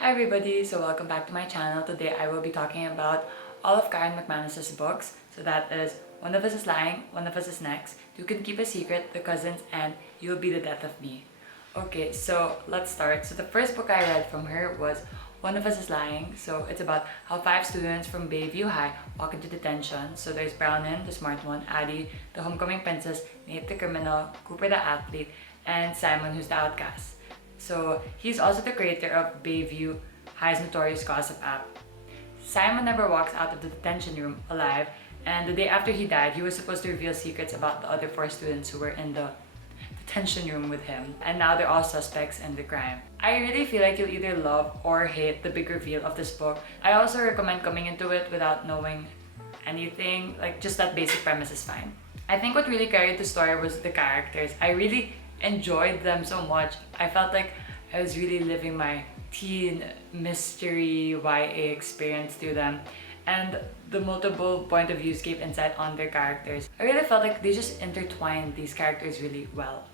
Hi everybody, so welcome back to my channel. Today I will be talking about all of Karen McManus's books. So that is One of Us is Lying, One of Us is Next, You Can Keep a Secret, The Cousins, and You'll Be the Death of Me. Okay, so let's start. So the first book I read from her was One of Us is Lying. So it's about how 5 students from Bayview High walk into detention. So there's Brownin, the smart one, Addie, the homecoming princess, Nate the criminal, Cooper the athlete, and Simon who's the outcast. So he's also the creator of Bayview High's notorious gossip app. Simon never walks out of the detention room alive, and the day after he died, he was supposed to reveal secrets about the other 4 students who were in the detention room with him, and now they're all suspects in the crime. I really feel like you'll either love or hate the big reveal of this book. I also recommend coming into it without knowing anything, like just that basic premise is fine. I think what really carried the story was the characters. I really enjoyed them so much. I felt like I was really living my teen mystery YA experience through them, and the multiple point of views gave insight on their characters. I really felt like they just intertwined these characters really well.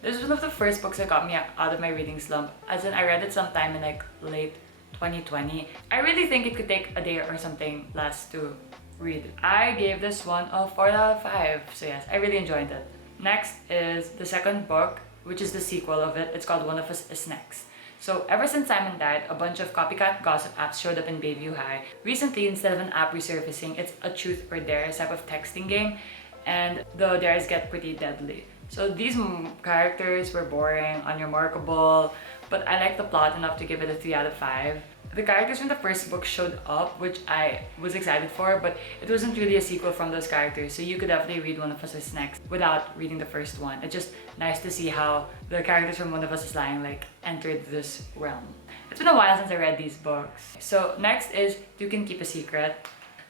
This was one of the first books that got me out of my reading slump, as in I read it sometime in like late 2020. I really think it could take a day or something less to read. I gave this one a 4 out of 5, so yes, I really enjoyed it. Next is the second book, which is the sequel of it. It's called One of Us is Next. So ever since Simon died, a bunch of copycat gossip apps showed up in Bayview High. Recently, instead of an app resurfacing, it's a truth or dare type of texting game, and the dares get pretty deadly. So these characters were boring, unremarkable, but I liked the plot enough to give it a 3 out of 5. The characters from the first book showed up, which I was excited for, but it wasn't really a sequel from those characters, so you could definitely read One of Us is Next without reading the first one. It's just nice to see how the characters from One of Us is Lying entered this realm. It's been a while since I read these books. So next is You Can Keep a Secret.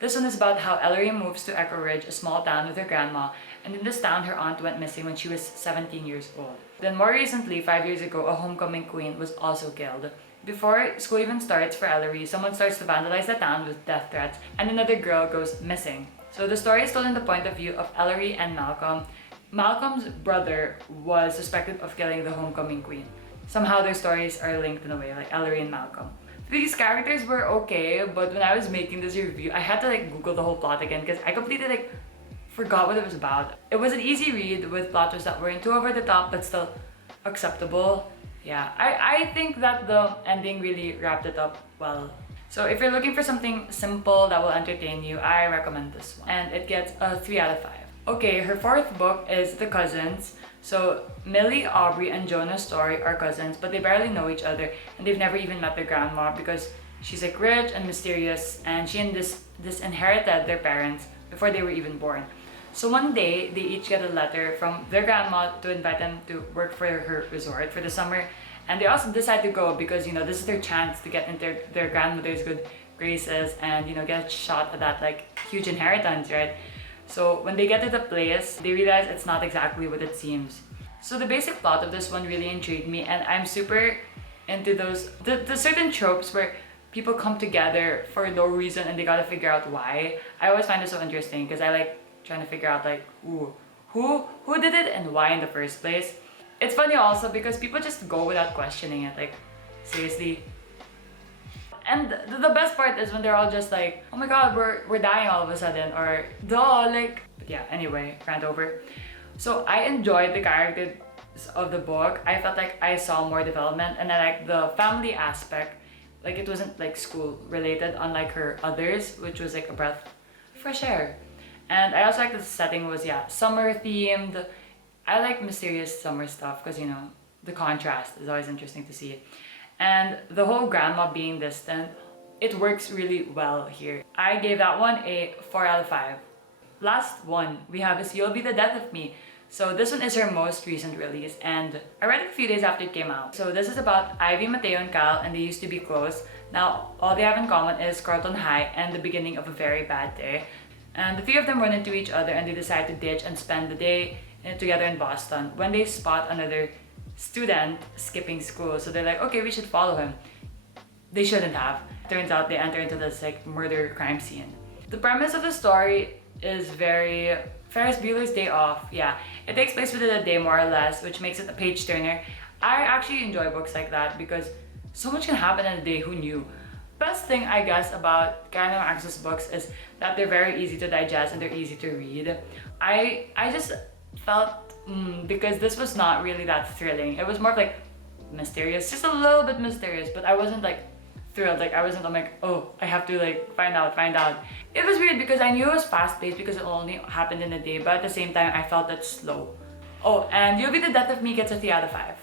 This one is about how Ellery moves to Echo Ridge, a small town, with her grandma, and in this town her aunt went missing when she was 17 years old. Then more recently, 5 years ago, a homecoming queen was also killed. Before school even starts for Ellery, someone starts to vandalize the town with death threats, and another girl goes missing. So the story is told in the point of view of Ellery and Malcolm. Malcolm's brother was suspected of killing the homecoming queen. Somehow their stories are linked in a way, like Ellery and Malcolm. These characters were okay, but when I was making this review, I had to Google the whole plot again because I completely forgot what it was about. It was an easy read with plot twists that weren't too over the top but still acceptable. Yeah, I think that the ending really wrapped it up well. So if you're looking for something simple that will entertain you, I recommend this one. And it gets a 3 out of 5. Okay, her fourth book is The Cousins. So Millie, Aubrey, and Jonah's Story are cousins, but they barely know each other, and they've never even met their grandma because she's rich and mysterious, and she and this inherited their parents before they were even born. So one day, they each get a letter from their grandma to invite them to work for her resort for the summer. And they also decide to go because, this is their chance to get into their grandmother's good graces and, get a shot at that, huge inheritance, right? So when they get to the place, they realize it's not exactly what it seems. So the basic plot of this one really intrigued me, and I'm super into the certain tropes where people come together for no reason and they gotta figure out why. I always find it so interesting because I like trying to figure out who did it and why in the first place. It's funny also because people just go without questioning it, seriously. And the best part is when they're all just oh my god, we're dying all of a sudden, or duh, but yeah, anyway, rant over. So I enjoyed the characters of the book. I felt like I saw more development, and I liked the family aspect. It wasn't school related, unlike her others, which was a breath of fresh air. And I also like the setting was, summer themed. I like mysterious summer stuff because, the contrast is always interesting to see. And the whole grandma being distant, it works really well here. I gave that one a 4 out of 5. Last one we have is You'll Be the Death of Me. So this one is her most recent release, and I read it a few days after it came out. So this is about Ivy, Mateo, and Kyle, and they used to be close. Now, all they have in common is Carlton High and the beginning of a very bad day. And the 3 of them run into each other and they decide to ditch and spend the day together in Boston when they spot another student skipping school. So they're like, okay, we should follow him. They shouldn't have. Turns out they enter into this murder crime scene. The premise of the story is very Ferris Bueller's Day Off. Yeah, it takes place within a day more or less, which makes it a page turner. I actually enjoy books like that because so much can happen in a day, who knew? Best thing I guess about Karen McManus's books is that they're very easy to digest and they're easy to read. I just felt because this was not really that thrilling. It was more of like mysterious, just a little bit mysterious, but I wasn't like thrilled. Like I wasn't, I'm like, oh, I have to like find out. It was weird because I knew it was fast paced because it only happened in a day, but at the same time I felt it slow. Oh, and You'll Be the Death of Me gets a 3 out of 5.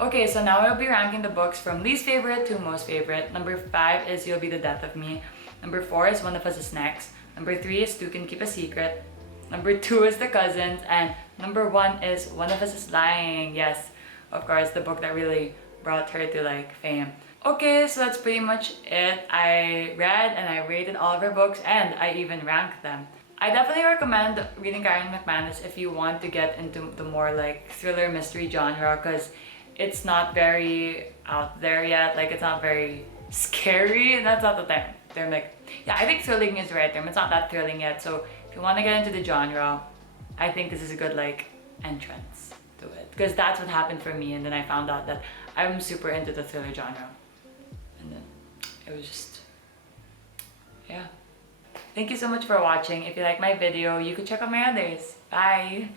Okay, so now I'll be ranking the books from least favorite to most favorite. Number 5 is You'll Be the Death of Me. Number 4 is One of Us is Next. Number 3 is Two Can Keep a Secret. Number 2 is The Cousins. And number 1 is One of Us is Lying. Yes, of course, the book that really brought her to like fame. Okay, so that's pretty much it. I read and I rated all of her books and I even ranked them. I definitely recommend reading Karen McManus if you want to get into the more like thriller mystery genre, because it's not very out there yet. Like it's not very scary. That's not the term. Like, yeah, I think thrilling is the right term. It's not that thrilling yet. So if you want to get into the genre, I think this is a good like entrance to it, because that's what happened for me. And then I found out that I'm super into the thriller genre, and then it was just, yeah. Thank you so much for watching. If you like my video, you could check out my others. Bye!